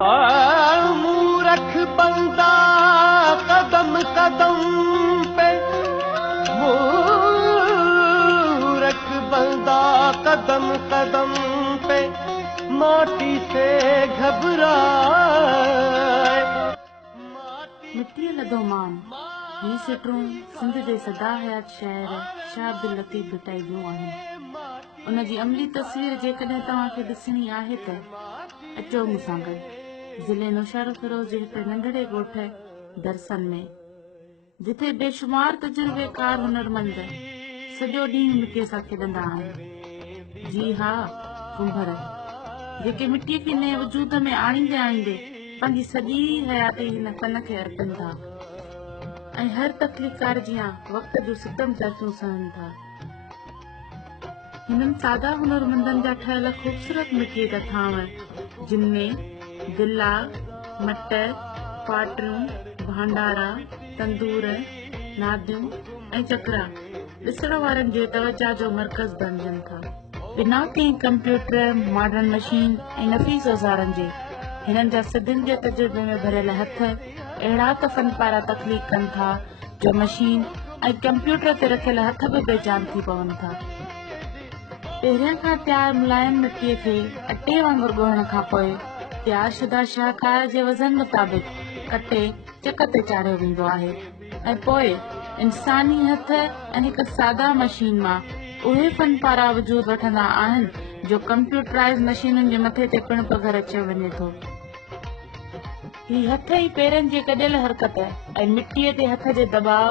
मूरख बंदा कदम कदम पे, मूरख बंदा कदम कदम पे माटी से घबराए। मिट्टी लदो मान ही सिटरूं सिंध जे सदा हयात शाइर शाह अब्दुल लतीफ़ भिटाई वियूं आहिनि। उन जी अमली तस्वीर जेकॾहिं तव्हांखे ॾिसणी आहे त अचो मूंसां गॾु ज़िले नौशहर फिरोज़ जे हिकु नंढड़े ॻोठ दरसन में, जिथे बेशुमार तजुर्बेकार हुनरमंद सॼो ॾींहुं मिटीअ सां खेॾंदा आहिनि। जी हा, कुंभर, जेके मिटीअ खे नए वजूद में आणींदे आणींदे पंहिंजी सॼी हयाती हिन फन खे अर्पनि था ऐं हर तकलीफ़कार जियां वक़्त जो सितम चर्चूं सहनि था। हिननि सादा हुनरमंदनि जा ठहियल ख़ूबसूरत मिटीअ जा थांव, जिनमें दिला, मट, पाटरियूं, भांडारा, तंदूर, नादियूं ऐं चकरा ॾिसण वारनि जे तवजा जो मर्कज़ बणजनि था। बिना कंहिं कंप्यूटर, मॉडर्न मशीन ऐं नफ़ीस औज़ारनि जे हिननि जा सदियुनि जे तजुर्बे में भरियल हथ अहिड़ा त फन पारां तख़लीक़ कनि था जो मशीन ऐं कंप्यूटर ते रखियल हथ बि बेजान थी पवनि था। पहिरियां खां तयारु मुलायम मिटीअ खे अटे वांगुरु ॻोहण खां पोइ तयारु शुदा शाहकार जे वज़न मुताबिक़ कटे चक ते चाढ़ियो वेंदो आहे ऐं पोइ इंसानी हथ ऐं हिकु सादा मशीन मां उहे फन पारां वजूद वठंदा आहिनि जो कंप्यूटराइज़ मशीनुनि जे मथे ते पिणु पघर अची वञे थो। ही हथ ई पेरनि जी गॾियल हरकत ऐं मिटीअ ते हथ जे दबाव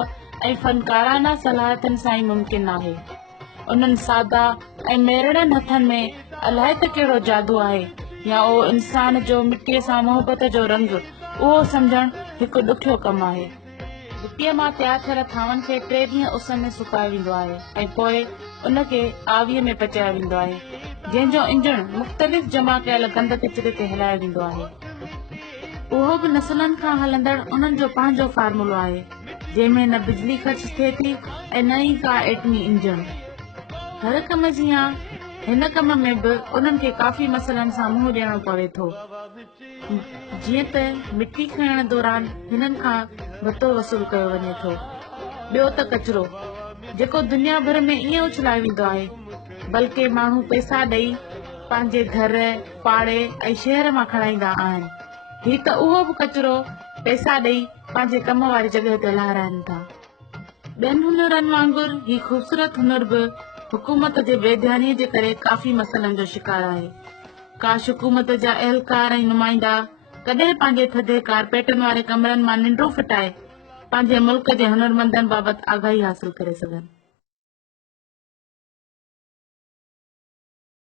ऐं फनकाराना सलाहियतुनि सां ई मुमकिन आहे। उन्हनि सादा ऐं मेरड़नि हथनि में अलाए त कहिड़ो जादू आहे, या उहो इंसान जो मिटीअ सां मोहबत जो रंग, उहो सम्झणु हिकु ॾुखियो कमु आहे। मिटीअ मां तयारु थियल थांवनि खे 3 ॾींहं उस में सुकायो वेंदो आहे ऐं पोइ उनखे आवीअ में पचायो वेंदो आहे, जंहिंजो इंजण मुख़्तलिफ़ जमा कयल गंद किचिरे ते हलायो वेंदो आहे। उहो बि नसलनि खां हलंदड़ उन्हनि जो पंहिंजो फार्मूलो आहे, जंहिंमें न बिजली ख़र्च थिए थी ऐं न ई का एटमी इंजन। हर कम जियां हिन कम में बि उन्हनि खे काफ़ी मसइलनि सां मुंहुं ॾियणो पवे थो, जीअं त मिटी खणण दौरान हिननि खां भतो वसूल कयो वञे थो। ॿियो त कचिरो, जेको दुनिया भर में ईअं उछलायो वेंदो आहे, बल्कि माण्हू पैसा ॾेई पंहिंजे घर, पाड़े ऐं शहर मां खणाईंदा आहिनि। ही त उहो बि कचिरो पैसा ॾेई पंहिंजे कम वारी जॻह ते लहाराइनि था। ॿियनि हुनरनि वांगुरु ही ख़ूबसूरत हुनर बि हुकूमत जे बेध्यानीअ जे करे काफ़ी मसइलनि जो शिकार आहे। काश हुकूमत जा अहलकार ऐं नुमाइंदा कॾहिं पंहिंजे थधे कारपेटनि वारे कमरनि मां निंड्रो फिटाए पंहिंजे मुल्क जे हुनरमंदनि बाबति आगाही हासिल करे सघनि।